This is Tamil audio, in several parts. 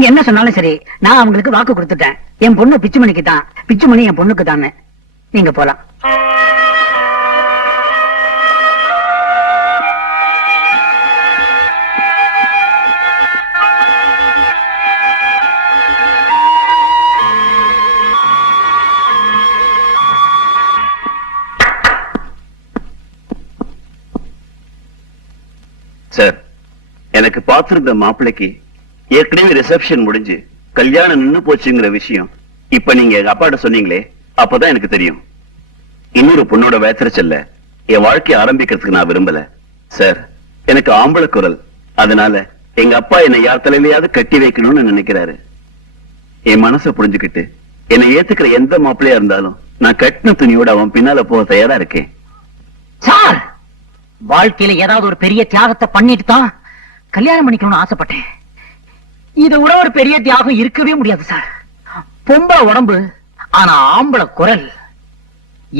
நீங்க என்ன சொன்னாலும் சரி, நான் அவங்களுக்கு வாக்கு கொடுத்துட்டேன். என் பொண்ணு பிச்சுமணிக்கு தான், பிச்சுமணி என் பொண்ணுக்கு தானே. நீங்க போலாம். சார், எனக்கு பார்த்திருந்த மாப்பிள்ளைக்கு ஏற்கனவே ரிசப்ஷன் முடிஞ்சு கல்யாணம் நின்னு போச்சுங்கிற விஷயம் இப்ப நீங்க எங்க அப்பாட்ட சொன்னீங்களே, அப்பதான் எனக்கு தெரியும். இன்னொரு பொண்ணோட வேத்திரச்சல்ல என் வாழ்க்கையை ஆரம்பிக்கிறதுக்கு நான் விரும்பல சார். எனக்கு ஆம்பளை குரல், அதனால எங்க அப்பா என்னை யார் தலையிலையாவது கட்டி வைக்கணும்னு நினைக்கிறாரு. என் மனசை புரிஞ்சுக்கிட்டு என்னை ஏத்துக்கிற எந்த மாப்பிள்ளையா இருந்தாலும் நான் கட்டின துணியோட அவன் பின்னால போக தயாரா இருக்கேன். சார், வாழ்க்கையில ஏதாவது ஒரு பெரிய தியாகத்தை பண்ணிட்டு தான் கல்யாணம் பண்ணிக்கணும்னு ஆசைப்பட்டேன். இதை விட ஒரு பெரிய தியாகம் இருக்கவே முடியாது சார். பொம்பளை உடம்பு, ஆனா ஆம்பளை குரல்.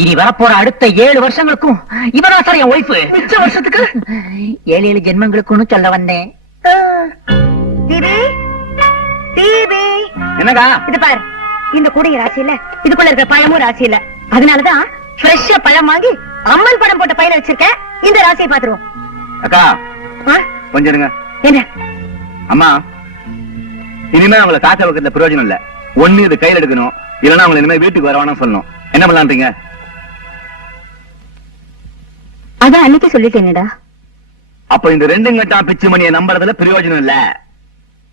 இனி வரப்போற அடுத்த 7 வருஷங்களுக்கும் இவதான் சார் என் ஒய்ஃப். மிச்ச வருஷத்துக்கு 7 ஜென்மங்களுக்குன்னு சொல்ல வந்தேன். என்னக்கா இது பாரு, இந்த கூடைய ராசி இல்ல, இதுக்குள்ள இருக்கிற பழமும் ராசி இல்ல. அதனாலதான் ஃப்ரெஷ்ஷா பழம் வாங்கி அம்மன் படம் போட்ட பையில வச்சிருக்கேன். இந்த ராசியை பாத்துருவோம். அக்கா கொஞ்சம் இருங்க. என்ன அம்மா, இனிமே அவங்களை காக்க வைக்கிறதுல பிரயோஜனம் இல்ல. ஒண்ணு இது கையில் எடுக்கணும், இல்லன்னா அவங்களை இனிமே வீட்டுக்கு வரவானு சொல்லணும். என்ன பண்ணலான்றீங்க? அதான் அன்னைக்கு சொல்லிட்டேனேடா. அப்ப இந்த 2 கட்டா பிச்சு மணியை நம்புறதுல பிரயோஜனம் இல்ல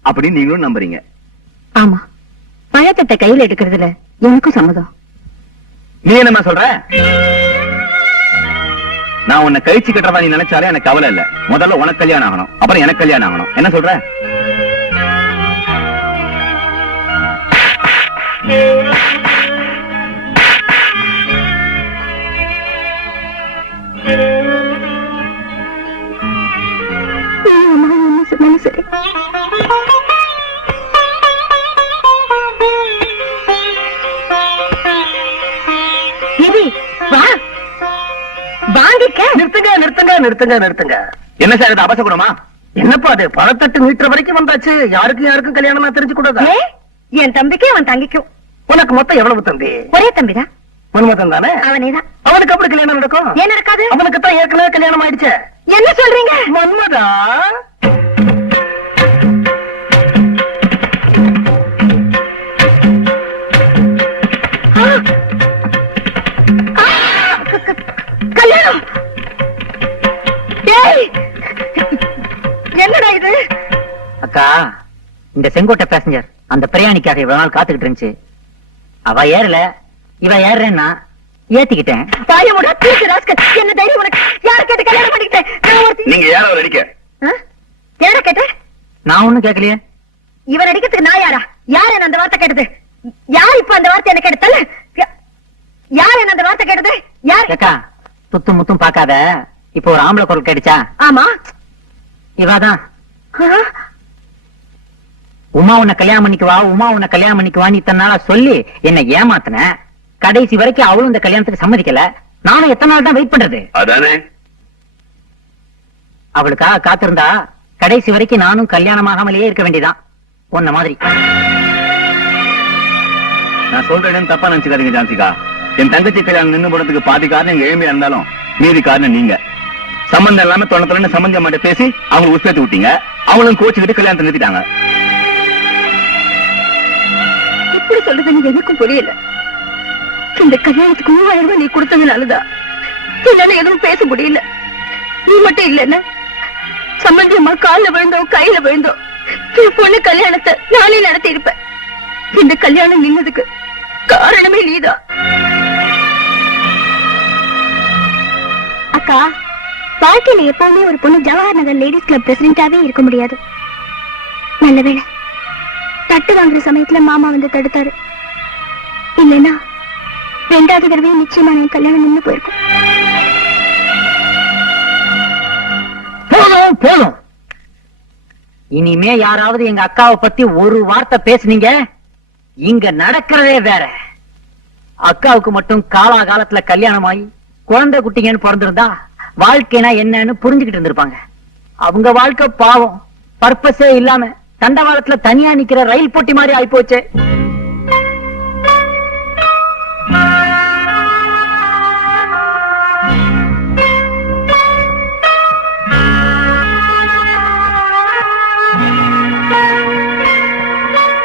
அப்படின்னு நீங்களும் நம்புறீங்க? ஆமா, பழக்கத்தை கையில எடுக்கிறதுல எனக்கும் சம்மதம். நீ என்னமா சொல்ற? நான் உன்னை கழிச்சு கட்டுறதா நீ நினைச்சாலே எனக்கு கவலை இல்ல. முதல்ல உனக்கு கல்யாணம் ஆகணும், அப்புறம் எனக்கு கல்யாணம் ஆகணும். என்ன சொல்ற? சரி. நிறுத்துங்க. என்ன சார் இது அபசகுணமா? என்னப்பா அது? பழத்தட்டு மீட்டர் வரைக்கும் வந்தாச்சு. யாருக்கும் கல்யாணம் தெரிஞ்சு கூடாதா? என் தம்பிக்கும் அவன் தங்கிக்கும். உனக்கு மொத்தம் எவ்வளவு தம்பி? ஒரே தம்பிதான். மன்மதன் தானே? அவனேதான். அவனுக்கு அப்படி கல்யாணம் நடக்கும்? ஏன் நடக்காது? அவனுக்கு தான் ஏற்கனவே கல்யாணம் ஆயிடுச்சு. என்ன சொல்றீங்க? மன்மதா, கல்யாணம்? என்னடா இது? அக்கா, இந்த செங்கோட்டை பேசஞ்சர் அந்த பிரயாணிக்காக இவ்வளவு நாள் காத்துக்கிட்டு இருந்துச்சு. அவ ஏறல, இவ ஏறேன்னா ஏத்திக்கிட்டேன். பாயமுடா திருச்சி ராஸ்கல், என்ன தைரியம் உனக்கு? யார கேட்டு கல்யாணம் பண்ணிக்கிட்டேன்? நீங்க யார அவர் அடிக்க? யார கேட்ட? நான் ஒண்ணும் கேட்கலையே. இவன் அடிக்கிறதுக்கு நான் யாரா? யார் என்ன அந்த வார்த்தை கேட்டது? யார் இப்ப அந்த வார்த்தை என்ன கேட்டது? யார் என்ன அந்த வார்த்தை கேட்டது? யார்? அக்கா, துத்தும் முத்தும் பாக்காத. இப்ப ஒரு ஆம்பளை குரல் கேட்டுச்சா? ஆமா, இவாதான். உமா உன்னை கல்யாணம் பண்ணிக்குவா, உமா உன்னை கல்யாணம் பண்ணிக்குவா நீ இத்தனை நாளா சொல்லி என்ன ஏமாத்தின. கடைசி வரைக்கும் அவளும் இந்த கல்யாணத்துக்கு சம்மதிக்கல. நானும் எத்தனை நாள் தான் வெயிட் பண்றது? அதானே. அவளுக்காக காத்திருந்தா கடைசி வரைக்கும் நானும் கல்யாணமாகாமலேயே இருக்க வேண்டியதான், உன்ன மாதிரி. நான் சொல்றேன்னு தப்பா நினைச்சுக்காதீங்க ஜான்சிகா. என் தங்கச்சி கல்யாணம் நின்று போறதுக்கு பாதி காரணம் எங்க ஏழ்மையா இருந்தாலும் மீதி காரணம் நீங்க. சம்பந்தம் எல்லாமே தொண்ணு சம்பந்தம் மாட்ட பேசி அவங்க உற்பத்தி விட்டீங்க. அவங்களும் கோச்சுக்கிட்டு கல்யாணத்தை நிறுத்திட்டாங்க. எப்படி சொல்றதுன்னு எனக்கும் புரியல. இந்த கல்யாணத்துக்கு 3000 ரூபாய் நீ கொடுத்ததுனாலதான் என்னால எதுவும் பேச முடியல. நீ மட்டும் இல்லன்னா சம்பந்தியம்மா கால்ல விழுந்தோம், கையில விழுந்தோம் என் பொண்ணு கல்யாணத்தை நானே நடத்தி இருப்பேன். இந்த கல்யாணம் நின்னதுக்கு காரணமே நீதான். அக்கா, வாழ்க்கையில எப்பவுமே ஒரு பொண்ணு ஜவஹர் நகர் லேடிஸ் கிளப் பிரசிடென்டாவே இருக்க முடியாது. நல்ல வேளை தட்டு வாங்குற சமயத்துல மாமா வந்து தடுத்தாரு. இல்லைன்னா 2வது தடவை நிச்சயமா என் கல்யாணம் நின்று போயிருக்கும். போதும் போதும். இனிமே யாராவது எங்க அக்காவை பத்தி ஒரு வார்த்தை பேசுனீங்க, இங்க நடக்கிறதே வேற. அக்காவுக்கு மட்டும் காலாகாலத்துல கல்யாணம் ஆகி குழந்தை குட்டிங்கன்னு பிறந்திருந்தா வாழ்க்கைனா என்னன்னு புரிஞ்சுக்கிட்டு இருந்திருப்பாங்க. அவங்க வாழ்க்கை பாவம், பர்பஸே இல்லாம தண்டவாளத்துல தனியா நிக்கிற ரயில் போட்டி மாதிரி ஆயிப்போச்சு.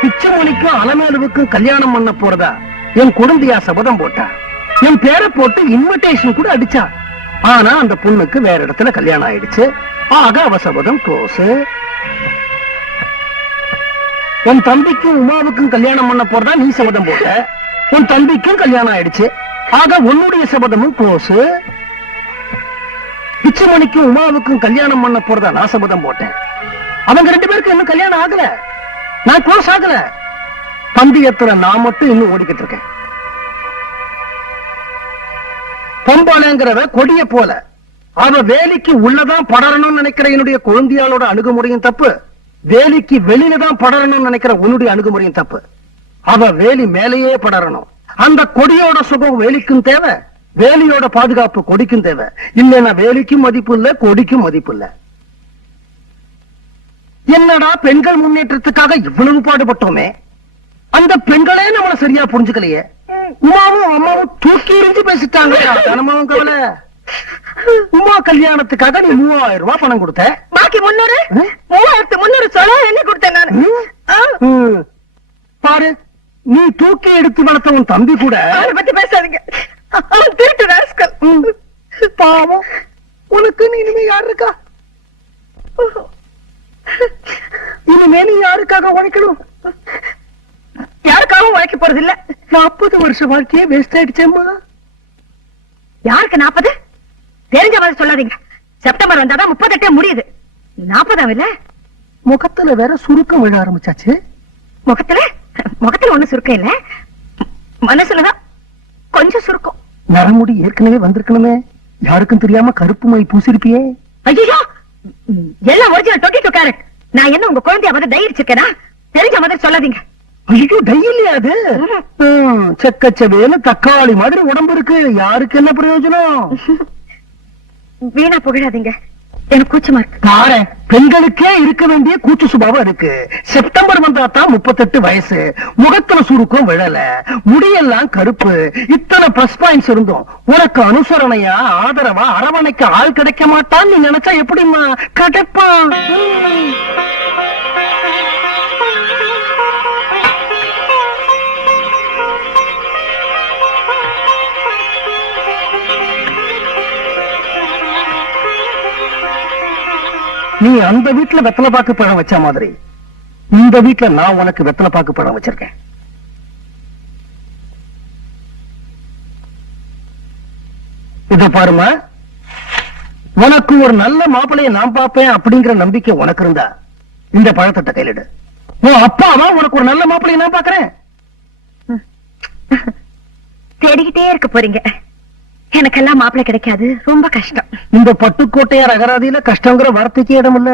பிச்சைமணிக்கும் அலமேலுவுக்கும் கல்யாணம் பண்ண போறதா என் குழந்தையா சபதம் போட்டா. என் பேரை போட்டு இன்விடேஷன் கூட அடிச்சா. ஆனா அந்த பொண்ணுக்கு வேற இடத்துல கல்யாணம் ஆயிடுச்சு. ஆக அவ சபதம் க்ளோஸ். உன் தம்பிக்கும் உமாவுக்கும் கல்யாணம் பண்ண போறதா நீ சபதம் போட்ட. உன் தம்பிக்கும் கல்யாணம் ஆயிடுச்சு. ஆக உன்னுடைய சபதமும் க்ளோஸ். பிச்சைமணிக்கும் உமாவுக்கும் கல்யாணம் பண்ண போறதா நான் சபதம் போட்டேன். அவங்க 2 பேருக்கு இன்னும் கல்யாணம் ஆகல. நான் க்ளோஸ் ஆகல. பந்தயத்துல நான் மட்டும் இன்னும் ஓடிக்கிட்டு இருக்கேன். பொம்பாளைங்கிறவ கொடிய போல அவ வேலிக்கு உள்ளதான் படரணும்னு நினைக்கிற என்னுடைய குழந்தையாளோட அணுகுமுறையும் தப்பு. வேலிக்கு வெளியில தான் படரணும்னு நினைக்கிற உன்னுடைய அணுகுமுறையும் தப்பு. அவ வேலி மேலேயே படரணும். அந்த கொடியோட சுகம் வேலிக்கும் தேவை, வேலியோட பாதுகாப்பு கொடிக்கும் தேவை. இல்லைன்னா வேலிக்கும் மதிப்பு இல்ல, கொடிக்கும் மதிப்பு இல்ல. என்னடா பெண்கள் முன்னேற்றத்துக்காக இவ்வளவு பாடுபட்டோமே, அந்த பெண்களே நம்மள சரியா புரிஞ்சுக்கலையே. உமாவும் அம்மாவும் தூக்கி எறிஞ்சு பேசிட்டாங்க. தினமும் கவலை. உமா கல்யாணத்துக்காக நீ 3000 ரூபாய் பணம் கொடுத்த. பாக்கி 300 3300 சொல்ல என்ன கொடுத்தேன் நானு. பாரு, நீ தூக்கி எடுத்து வளர்த்த உன் தம்பி கூட அவனை பத்தி பேசாதீங்க. அவன் திருட்டு ராஸ்கல். பாவம். உனக்கு நீ இனிமே யார் இருக்கா? இனிமே நீ யாருக்காக உழைக்கணும்? யாருக்காகவும் உழைக்க போறது இல்ல. 40 வருஷ வாழ்க்கையே வேஸ்ட் ஆயிடுச்சேம்மா. யாருக்கு 40? தெரிஞ்ச மாதிரி சொல்லாதீங்க. செப்டம்பர் வந்தாதான் 38 முடியுது. 40 இல்ல. முகத்துல வேற சுருக்கம் விழ ஆரம்பிச்சாச்சு. முகத்துல ஒண்ணு சுருக்கம் இல்ல, மனசுலதான் கொஞ்சம் சுருக்கம். நரமுடி ஏற்கனவே வந்திருக்கணுமே. யாருக்கும் தெரியாம கருப்பு மை பூசிருப்பியே. ஐயோ, எல்லாம் ஒரிஜினல் 22 கேரட். நான் என்ன உங்க குழந்தைய வந்து தைரிச்சிருக்கேனா? தெரிஞ்ச மாதிரி சொல்லாதீங்க. ஐயோ, டையில்லையா அது? செக்கச்சவேல தக்காளி மாதிரி உடம்பு இருக்கு. யாருக்கு என்ன பிரயோஜனம்? வீணா புகழாதீங்க, எனக்கு கூச்சமா இருக்கு. பாரு, பெண்களுக்கே இருக்க வேண்டிய கூச்ச சுபாவம் இருக்கு. செப்டம்பர் வந்தா தான் 38 வயசு. முகத்துல சுருக்கம் விழல, முடியெல்லாம் கருப்பு. இத்தனை பிளஸ் பாயிண்ட்ஸ் இருந்தோம் உனக்கு அனுசரணையா, ஆதரவா, அரவணைக்க ஆள் கிடைக்க மாட்டான்னு நீ நினைச்சா எப்படிமா கிடைப்பான்? நீ அந்த வீட்டுல வெத்தலை பாக்கு பழம் வச்ச மாதிரி இந்த வீட்டுல நான் உனக்கு வெத்தலை பாக்கு பழம் வச்சிருக்கேன். இத பாருமா, உனக்கு ஒரு நல்ல மாப்பிளைய நான் பாப்பேன் அப்படிங்கிற நம்பிக்கை உனக்கு இருந்தா இந்த பழத்தட்ட கையிலிடு. உன் அப்பாவா உனக்கு ஒரு நல்ல மாப்பிளைய நான் பாக்குறேன். தேடிக்கிட்டே இருக்க போறீங்க. எனக்கெல்லாம் மாப்பிள்ளை கிடைக்காது, ரொம்ப கஷ்டம். இந்த பட்டுக்கோட்டையார் அகராதியில கஷ்டங்கிற வார்த்தைக்கு இடம் இல்ல.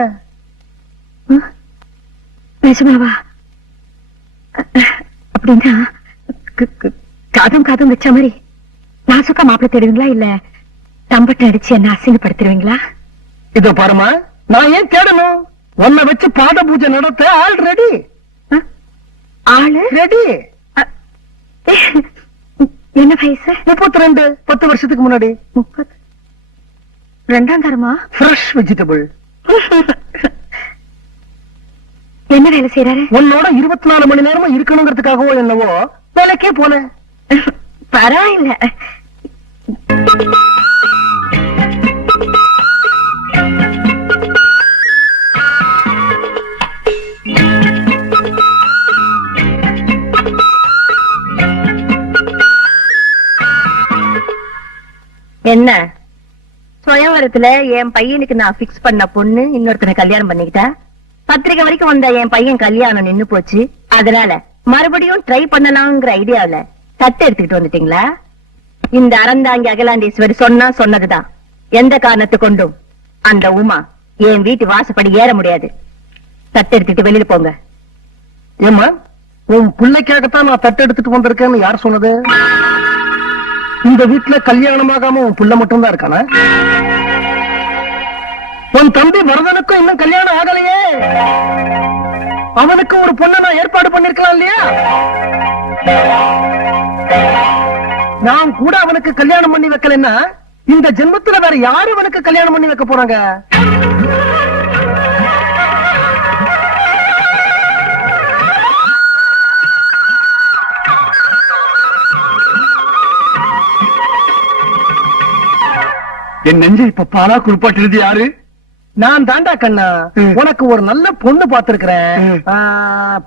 நிஜமாவா? அப்படின்னா காதும் வச்ச மாதிரி நாசுக்கா மாப்பிள்ளை தேடுவீங்களா, இல்ல தம்பட்டை அடிச்சு என்ன அசிங்கப்படுத்திடுவீங்களா? இத பாருமா, நான் ஏன் தேடணும்? உன்னை வச்சு பாத பூஜை நடத்த ஆள் ரெடி. ஆளு ரெடி. என்ன வயசு? 32. 10 வருஷத்துக்கு முன்னாடி. 32ஆம் தரமா? Fresh vegetable. என்ன வேலை செய்யறாரு? உன்னோட 24 மணி நேரமும் இருக்கணுங்கிறதுக்காகவோ என்னவோ வேலைக்கே போல. பரவாயில்ல. என்ன சுயவரத்துல என் பையனுக்கு நான் பிக்ஸ் பண்ண பொண்ணு இன்னொருத்தனை கல்யாணம் பண்ணிக்கிட்டா? பத்திரிக்கை வரைக்கும் வந்த என் பையன் கல்யாணம் நின்னு போச்சு. அதனால மறுபடியும் ட்ரை பண்ணலாம்ங்கிற ஐடியாவில தட்டு எடுத்துக்கிட்டு வந்துட்டீங்களா? இந்த அறந்தாங்கி அகிலாண்டீஸ்வரி சொன்னதுதான். எந்த காரணத்தை கொண்டும் அந்த உமா என் வீட்டு வாசப்படி ஏற முடியாது. தட்டு எடுத்துட்டு வெளியில போங்க. ஏமா, உன் பிள்ளைக்காகத்தான் நான் தட்டு எடுத்துட்டு வந்திருக்கேன்னு யார் சொன்னது? இந்த வீட்டுல கல்யாணமாகாம உன் புள்ள மட்டும் தான் இருக்கானா? உன் உன் தம்பி வரதனுக்கும் இன்னும் கல்யாணம் ஆகலையே. அவனுக்கு ஒரு பொண்ணை நான் ஏற்பாடு பண்ணிருக்கலாம் இல்லையா? நான் கூட அவனுக்கு கல்யாணம் பண்ணி வைக்கலன்னா இந்த ஜென்மத்துல வேற யாரு அவனுக்கு கல்யாணம் பண்ணி வைக்க போறாங்க? என் நெஞ்சை இப்ப பாலா குறிப்பாட்டிருது யாரு? நான் தாண்டா கண்ணா. உனக்கு ஒரு நல்ல பொண்ணு பாத்துருக்கிறேன்.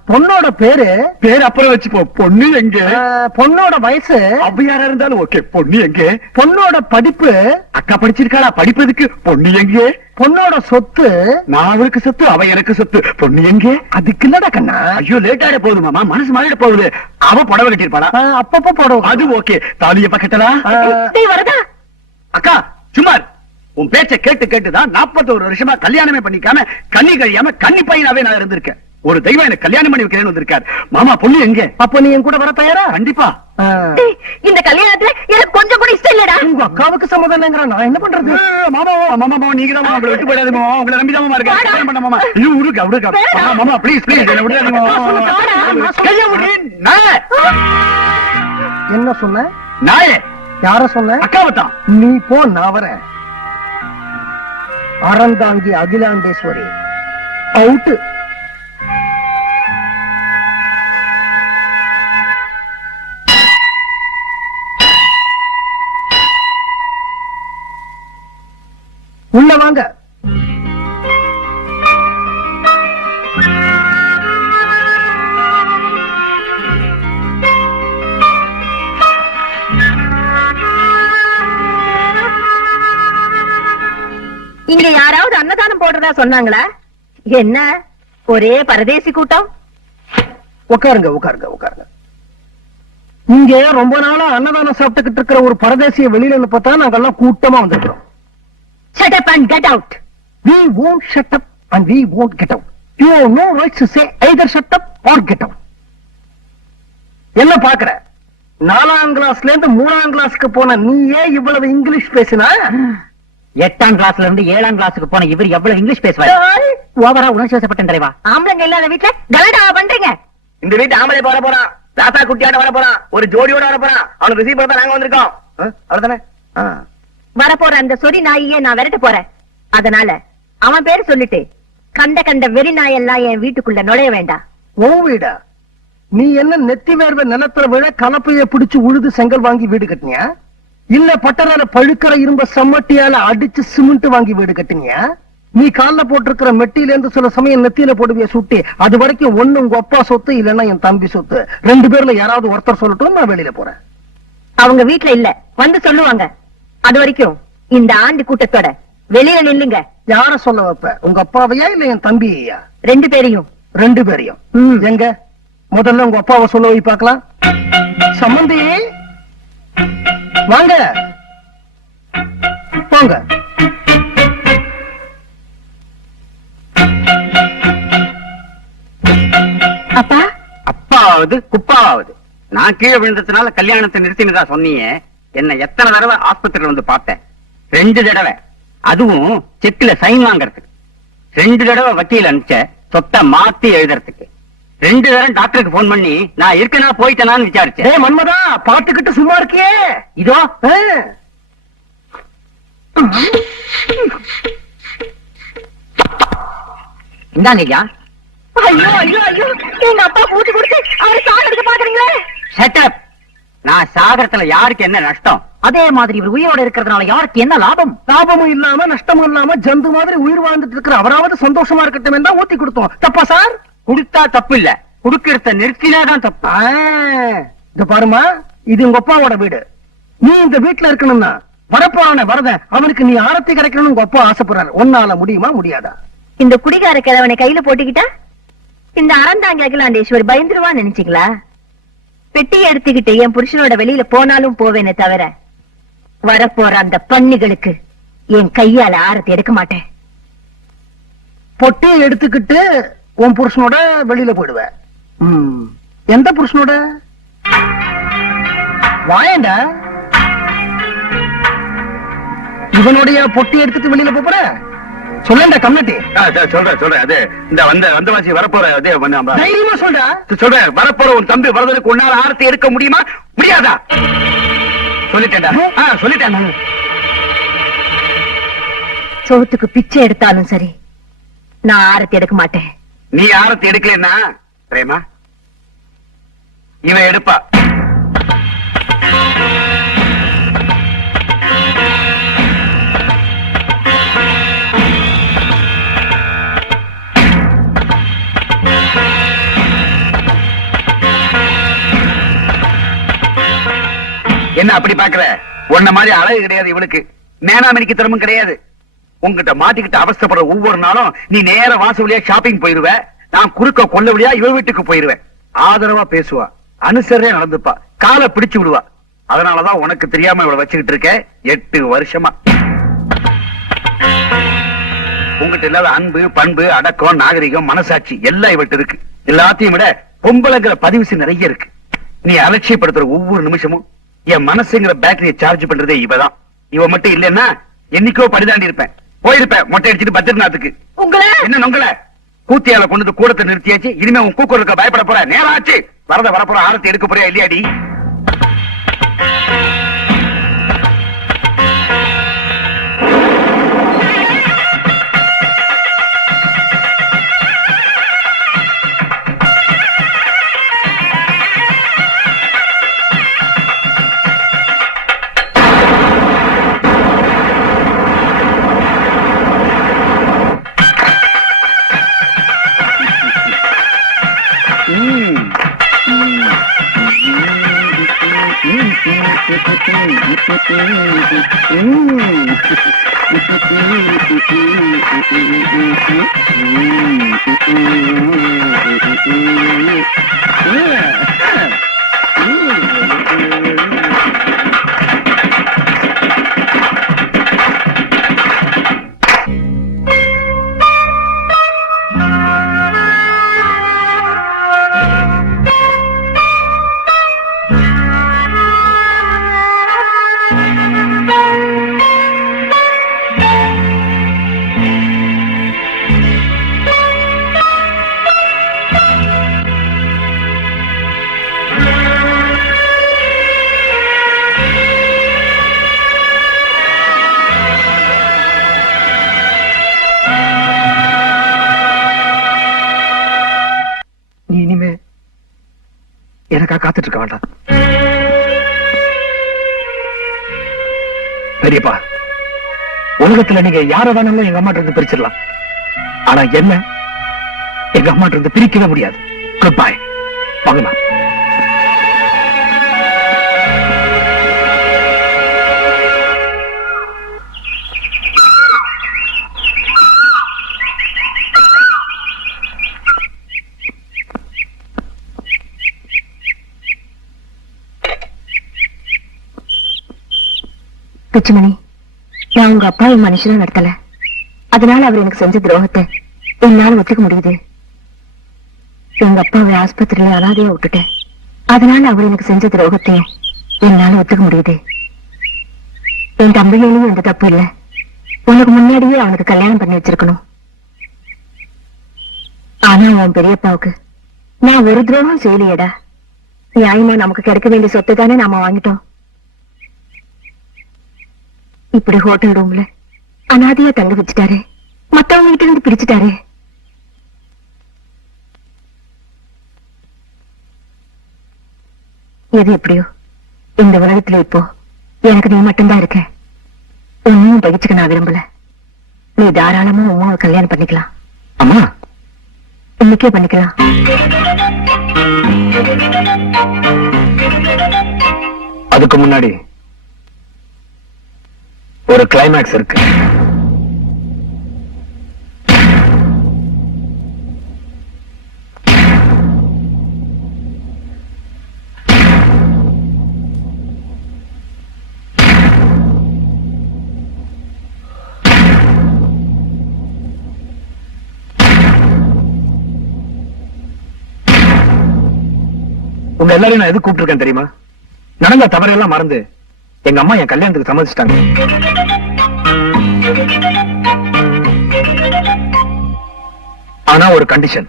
பொண்ணோட பேரு அப்புறம் வச்சுப்போ. பொண்ணு எங்க? பொண்ணோட வயசு அப்ப யாரா இருந்தாலும் ஓகே. பொண்ணு எங்க? பொண்ணோட படிப்பு அக்கா படிச்சிருக்காளா? படிப்பதுக்கு. பொண்ணு எங்க? பொண்ணோட சொத்து நான் அவளுக்கு சொத்து, அவ எனக்கு சொத்து. பொண்ணு எங்க? அதுக்கு இல்லடா கண்ணா. ஐயோ லேட் ஆயிட போகுது மாமா, மனசு மாறிட போகுது. அவ புடவை கட்டிருப்பாளா? அப்பப்ப போடுவோம். அது ஓகே. தாலிய பக்கத்தலா? வரதா அக்கா சும்மா உன் பேச்ச கேட்டு கேட்டுதான் 41 வருஷமா கல்யாணமே பண்ணிக்காம கண்ணி கழியாம கன்னி பையனாவே நான் இருந்திருக்கேன். ஒரு தெய்வம் எனக்கு கல்யாணம் பண்ணி வைக்கிறேன்னு வந்திருக்காரு. மாமா பொண்ணு எங்க? அப்ப நீ என் கூட வர தயாரா? கண்டிப்பா. இந்த கல்யாணத்துல எனக்கு கொஞ்சம் கூட இஷ்டம் இல்லடா. உங்க அக்காவுக்கு சம்மதம்ங்கிற நான் என்ன பண்றது? மாமா மாமா நீங்க தான் உங்களை விட்டு போயிடாது மாமா. உங்களை நம்பிதான் மாமா இருக்கேன். கல்யாணம் பண்ண மாமா. இது உடுக்க மாமா ப்ளீஸ் என்ன விடாதீங்க மாமா. கைய விடு. நாயே என்ன சொன்ன? நாயே யார சொன்ன? அக்காவத்தான். நீ போ, நான் வரேன். அறந்தாங்கி அகிலாண்டேஸ்வரி அவுட்டு. உள்ள வாங்க. இங்க யாராவது அன்னதானம் போடுறதா சொன்னாங்களா? என்ன ஒரே பரதேசி கூட்டம்? உட்காருங்க உட்காருங்க உட்காருங்க. இங்க ரொம்ப நாளா அன்னதானம் சாப்பிட்டுக்கிட்டு இருக்கிற ஒரு பரதேசிய வெளியில பார்த்தா நாங்கெல்லாம் கூட்டமா வந்திருக்கிறோம். Shut up and get out. We won't shut up and we won't get out. You have no right to say either shut up or get out. என்ன பாக்குற? 4ஆம் கிளாஸ்ல இருந்து 3ஆம் கிளாஸ்க்கு போன நீயே இவ்வளவு இங்கிலீஷ் பேசினா 8ஆம் கிளாஸ்ல இருந்து 7ஆம் கிளாஸுக்கு போன இவர் எவ்வளவு இங்கிலீஷ் பேசுவாரு? ஓவரா உணர்ச்சி வசப்பட்டேன் தலைவா. ஆம்பளைங்க இல்லாத வீட்டுல கலடாவா பண்றீங்க? இந்த வீட்டு ஆம்பளை போற போறான், தாத்தா குட்டியாட வர போறான், ஒரு ஜோடியோட வர போறான். அவனுக்கு ரிசீவ் பண்ண நாங்க வந்திருக்கோம். அவ்வளவுதானே? வரப்போற அந்த சொறி நாயே நான் விரட்ட போறேன். அதனால அவன் பேரு சொல்லிட்டு கண்ட வெறி நாயெல்லாம் என் வீட்டுக்குள்ள நுழைய வேண்டாம். உன் வீடா? நீ என்ன நெத்தி வேர்வை நிலத்துல விழ கலப்பைய பிடிச்சு உழுது செங்கல் வாங்கி வீடு கட்டினியா? இல்ல பட்டறால பழுக்கிற இரும்ப சம்மட்டியால அடிச்சு சிமெண்ட் வாங்கி வீடு கட்டினியா? நீ கால்ல போட்டிருக்கிற மெட்டியில இருந்து சில சமயம் நெத்தியில போடுவிய சுட்டி. அது வரைக்கும் ஒண்ணு உங்க அப்பா சொத்து, இல்லன்னா என் தம்பி சொத்து. 2 பேர்ல யாராவது ஒருத்தர் சொல்லட்டும், நான் வெளியில போறேன். அவங்க வீட்டுல இல்ல, வந்து சொல்லுவாங்க. அது வரைக்கும் இந்த ஆண்டு கூட்டத்தோட வெளியில நில்லுங்க. யார சொல்ல வைப்ப? உங்க அப்பாவையா இல்ல என் தம்பியையா? 2 பேரையும். 2 பேரையும். எங்க முதல்ல உங்க அப்பாவை சொல்ல வை பார்க்கலாம். சம்பந்தி வாங்க போங்க. அப்பா அப்பாவது குப்பாவது. நான் கீழே விழுந்ததுனால கல்யாணத்தை நிறுத்தினதா சொன்னீங்க. என்ன எத்தனை தடவை ஆஸ்பத்திரியில வந்து பார்த்தேன்? 2 தடவை. அதுவும் செக்ல சைன் வாங்கறதுக்கு. 2 தடவை வக்கீல் அனுப்பிச்ச சொத்தை மாத்தி எழுதுறதுக்கு. 2 தடவை டாக்டருக்கு போன் பண்ணி நான் இருக்கனா போயிட்டேனான்னு விசாரிச்சேன். ஏய் மன்மதா, பாத்துக்கிட்டு சும்மா இருக்கியே. இதோ இந்தாங்க ஐயா. ஐயோ ஐயோ ஐயோ, எங்க அப்பா பூட்டி கொடுத்து அவர் சாக எடுக்க பாக்குறீங்களே. Shut up. நான் சாகரத்துல யாருக்கு என்ன நஷ்டம், அதே மாதிரி இவர் உயிரோட இருக்கிறதுனால யாருக்கு என்ன லாபம்? லாபமும் இல்லாம நஷ்டமும் இல்லாம ஜந்து மாதிரி உயிர் வாழ்ந்துட்டு இருக்கிற அவராவது சந்தோஷமா இருக்கட்டும் தான் ஊத்தி கொடுத்தோம். தப்பா சார்? குடுத்தா தப்பு இல்ல, குடுக்கிறத நிறுத்தினாதான் தப்பு. இது பாருமா, இது உங்க அப்பாவோட வீடு. நீ இந்த வீட்டுல இருக்கணும்னா வரப்போறான வரத அவனுக்கு நீ ஆரத்தி கிடைக்கணும்னு உங்க அப்பா ஆசைப்படுறாரு. உன்னால முடியுமா முடியாதா? இந்த குடிகார கிழவனை கையில போட்டுக்கிட்டா இந்த அறந்தாங்கி அகிலாண்டேஸ்வரி பயந்துருவான்னு நினைச்சீங்களா? பெட்டியை எடுத்துக்கிட்டு என் புருஷனோட வெளியில போனாலும் போவேனே தவிர வரப்போற அந்த பன்னிகளுக்கு என் கையால ஆரத்தி எடுக்க மாட்டேன். பொட்டியை எடுத்துக்கிட்டு உன் புருஷனோட வெளியில போயிடுவ. எந்த புருஷனோட? வாயண்டா, இவனுடைய பொட்டி எடுத்துட்டு வெளியில போற? சொல்லண்டா கம்னட்டி. சொல்றேன் அது இந்த வந்த வாசி வரப்போற அதே தைரியமா சொல்றா. சொல்றேன் வரப்போற உன் தம்பி வரதற்கு உன்னால ஆரத்தி எடுக்க முடியுமா முடியாதா? சொல்லிட்டேன்டா. சொல்லிட்டேன். சோத்துக்கு பிச்சை எடுத்தாலும் சரி நான் ஆரத்தி எடுக்க மாட்டேன். நீ ஆரத்தி எடுக்கலன்னா பிரேமா இவன் எடுப்பா. என்ன அப்படி பாக்குற? உன்ன மாதிரி அழகு கிடையாது இவளுக்கு, மேனாமணிக்கு திறமும் கிடையாது. உங்ககிட்ட மாட்டிக்கிட்ட அவஸ்தைப்படுற ஒவ்வொரு நாளும் நீ நேர வாசல் வழியா ஷாப்பிங் போயிருவ, நான் குறுக்க கொள்ள வழியா இவ வீட்டுக்கு போயிருவேன். ஆதரவா பேசுவா, அனுசரியா நடந்துப்பா, காலை பிடிச்சு விடுவா. அதனாலதான் உனக்கு தெரியாம இவளை வச்சுக்கிட்டு இருக்க 8 வருஷமா. உங்ககிட்ட இல்லாத அன்பு, பண்பு, அடக்கம், நாகரிகம், மனசாட்சி எல்லாம் இவட்டு இருக்கு. எல்லாத்தையும் விட பொம்பளைங்கிற பதிவுசி நிறைய இருக்கு. நீ அலட்சியப்படுத்துற ஒவ்வொரு நிமிஷமும் என் மனசுங்கிற பேட்டரியை சார்ஜ் பண்றதே இவதான். இவ மட்டும் இல்லன்னா என்னைக்கோ படிதாண்டி இருப்பேன், போயிருப்பேன் மொட்டை அடிச்சுட்டு பத்திரநாத்துக்கு. என்ன உங்களை கூத்தியால கொண்டு கூடத்தை நிறுத்தியாச்சு. இனிமே உன் கூக்குறதுக்கு பயப்பட போற நேரம் ஆச்சு. வரப்போற ஆரத்தி எடுக்க போறியா இல்லையாடி? எனக்கா காத்துட்டு இருக்க வேண்டாம். பெரியப்பா, உலகத்துல நீங்க யார வேணாலும் எங்க அம்மா இருந்து பிரிச்சிடலாம், ஆனா என்ன எங்க அம்மா இருந்து பிரிக்கவே முடியாது. Good bye. வாங்கம்மா. பிச்சுமணி, நான் உங்க அப்பாவை மனுஷனா நடத்தல, அதனால அவர் எனக்கு செஞ்ச துரோகத்தை என்னால ஒத்துக்க முடியுது. எங்க அப்பாவை ஆஸ்பத்திரியில அனாதையா விட்டுட்டேன், அதனால அவர் எனக்கு செஞ்ச துரோகத்தையும் என்னால ஒத்துக்க முடியுது. என் தம்பியிலையும் எந்த தப்பு இல்ல, உனக்கு முன்னாடியே அவனுக்கு கல்யாணம் பண்ணி வச்சிருக்கணும். ஆனா உன் பெரியப்பாவுக்கு நான் ஒரு துரோகம் செய்யலையேடா. நியாயமா நமக்கு கிடைக்க வேண்டிய சொத்தை தானே நாம வாங்கிட்டோம். இப்படி ஹோட்டல் ரூம்ல அனாதையா தங்க வச்சுட்டாரு, மத்தவங்க கிட்ட இருந்து பிரிச்சுட்டாரு. எது எப்படியோ இந்த உலகத்துல இப்போ எனக்கு நீ மட்டும்தான் இருக்க. உன்னையும் பகிச்சுக்க நான் விரும்பல. நீ தாராளமா உமாவை கல்யாணம் பண்ணிக்கலாம். அம்மா, இன்னைக்கே பண்ணிக்கலாம். அதுக்கு முன்னாடி ஒரு கிளைமேக்ஸ் இருக்கு. உங்க எல்லாரையும் நான் எது கூப்பிட்டு தெரியுமா? நடந்த தவறையெல்லாம் மறந்து எங்க அம்மா என் கல்யாணத்துக்கு சம்மதிச்சிட்டாங்க. ஆனா ஒரு கண்டிஷன்.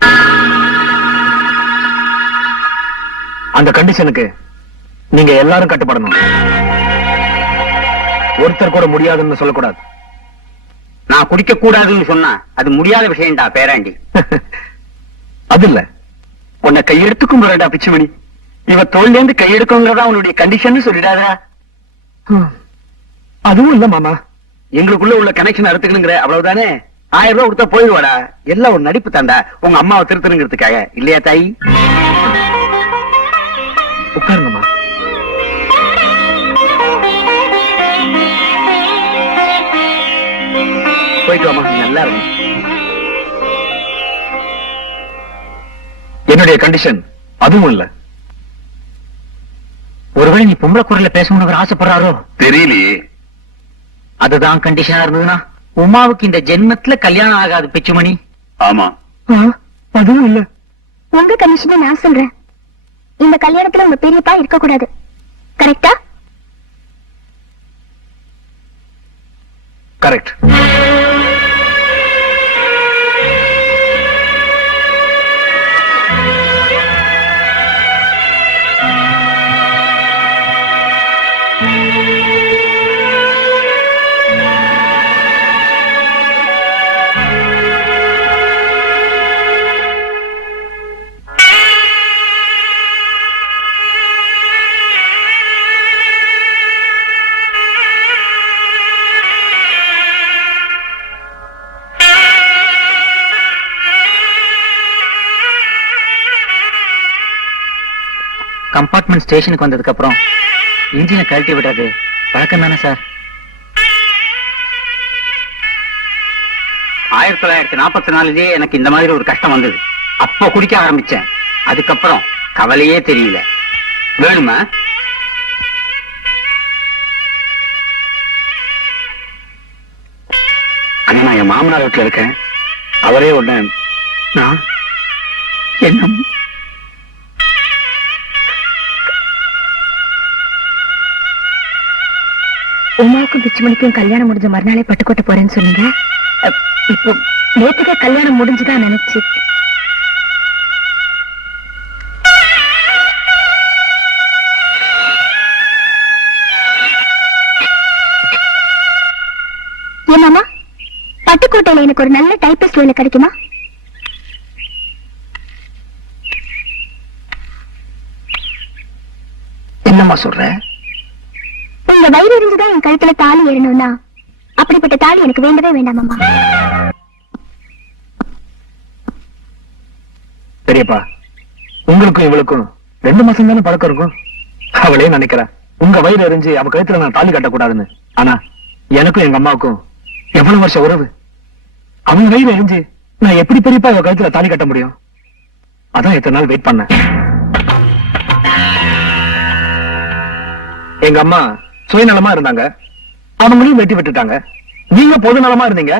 அந்த கண்டிஷனுக்கு நீங்க எல்லாரும் கட்டுப்படணும். ஒருத்தர் கூட முடியாதுன்னு சொல்லக்கூடாது. நான் குடிக்க கூடாதுன்னு சொன்னா அது முடியாத விஷயம்டா பேராண்டி. அது இல்ல, உன்னை கையெடுத்துக்கும் போறடா பிச்சுமணி. இவ தோல்ல இருந்து கையெடுக்குங்கிறதா உன்னுடைய கண்டிஷன் சொல்லிடாதா? அதுவும் இல்ல மாமா, எங்களுக்குள்ள உள்ள கனெக்ஷன் அறுத்துக்கணுங்கிற அவ்வளவுதானே. 1000 ரூபாய் கொடுத்தா போயிடுவாடா. எல்லாம் ஒரு நடிப்பு தாண்டா, உங்க அம்மாவை திருத்தணுங்கிறதுக்காக. இல்லையா தாய்? உட்காருங்கம்மா. போயிட்டு வாமா, நல்லா இருக்கு. என்னுடைய கண்டிஷன் அதுவும் இல்ல. ஒருவேளை நீ பொம்பளை குரல்ல பேசணும்னு அவர் ஆசைப்படுறாரோ தெரியலையே. அதுதான் கண்டிஷனா இருந்ததுன்னா உமாவுக்கு இந்த ஜென்மத்துல கல்யாணம் ஆகாது பிச்சுமணி. ஆமா, அதுவும் இல்ல. உங்க கண்டிஷனை நான் சொல்றேன். இந்த கல்யாணத்துல உங்க பெரியப்பா இருக்க கூடாது. கரெக்டா? கரெக்ட். கம்பார்ட்மெண்ட் ஸ்டேஷனுக்கு வந்ததுக்கு அப்புறம் இன்ஜினை கழட்டி விடுறது பழக்கம் தானே சார்? 1944 எனக்கு இந்த மாதிரி ஒரு கஷ்டம் வந்தது. அப்போ குடிக்க ஆரம்பிச்சேன். அதுக்கப்புறம் கவலையே தெரியல. வேணுமா? அண்ணா, நான் என் மாமனார் வீட்டுல இருக்கேன். அவரே ஒண்ணு நான் என்ன உமாவுக்கும் பிச்சுமணிக்கும் கல்யாணம் முடிஞ்ச மறுநாளே பட்டுக்கோட்டை போறேன்னு சொன்னீங்க. இப்போ நேற்றுக்கே கல்யாணம் முடிஞ்சுதான் நினைச்சு. ஏமாமா, பட்டுக்கோட்டையில எனக்கு ஒரு நல்ல டைப்பிஸ்ட் வேலை கிடைக்குமா? என்னம்மா சொல்ற? உங்க வயிறு இருந்துதான் என் கழுத்துல தாலி ஏறணும்னா அப்படிப்பட்ட தாலி எனக்கு வேண்டவே வேண்டாமாமா. பெரியப்பா, உங்களுக்கும் இவளுக்கும் 2 மாசம் தானே பழக்கம் இருக்கும். அவளே நினைக்கிறா உங்க வயிறு எரிஞ்சு அவ கழுத்துல நான் தாலி கட்டக்கூடாதுன்னு. ஆனா எனக்கும் எங்க அம்மாவுக்கும் எவ்வளவு வருஷம் உறவு. அவங்க வயிறு எரிஞ்சு நான் எப்படி பெரியப்பா இவ கழுத்துல தாலி கட்ட முடியும்? அதான் எத்தனை நாள் வெயிட் பண்ணேன். எங்க அம்மா சுயநலமா இருந்தாங்க, அவங்களையும் வெட்டி விட்டுட்டாங்க. நீங்க பொது நலமா இருந்தீங்க,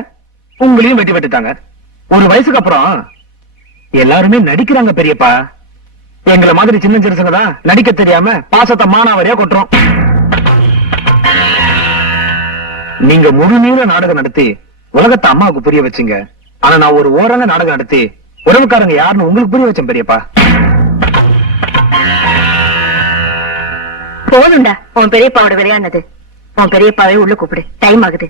உங்களையும் வெட்டி விட்டுட்டாங்க. ஒரு வயசுக்கு அப்புறம் எல்லாருமே நடிக்கிறாங்க பெரியப்பா. எங்களை மாதிரி சின்ன சிறுசுங்க தான் நடிக்க தெரியாம பாசத்தை மானாவரியா கொட்டுறோம். நீங்க முழுநீள நாடகம் நடத்தி உலகத்தை அம்மாவுக்கு புரிய வச்சீங்க. ஆனா நான் ஒரு ஓரங்க நாடகம் நடத்தி உறவுக்காரங்க யாருன்னு உங்களுக்கு புரிய வச்சேன் பெரியப்பா. போதும்டா உன் பெரியப்பாவோட விளையாடுனது. உன் பெரியப்பாவே உள்ள கூப்பிடு, டைம் ஆகுது.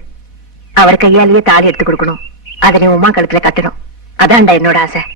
அவர் கையாலேயே தாலி எடுத்து கொடுக்கணும். அதை நீ உமா கழுத்துல கட்டணும். அதான்டா என்னோட ஆசை.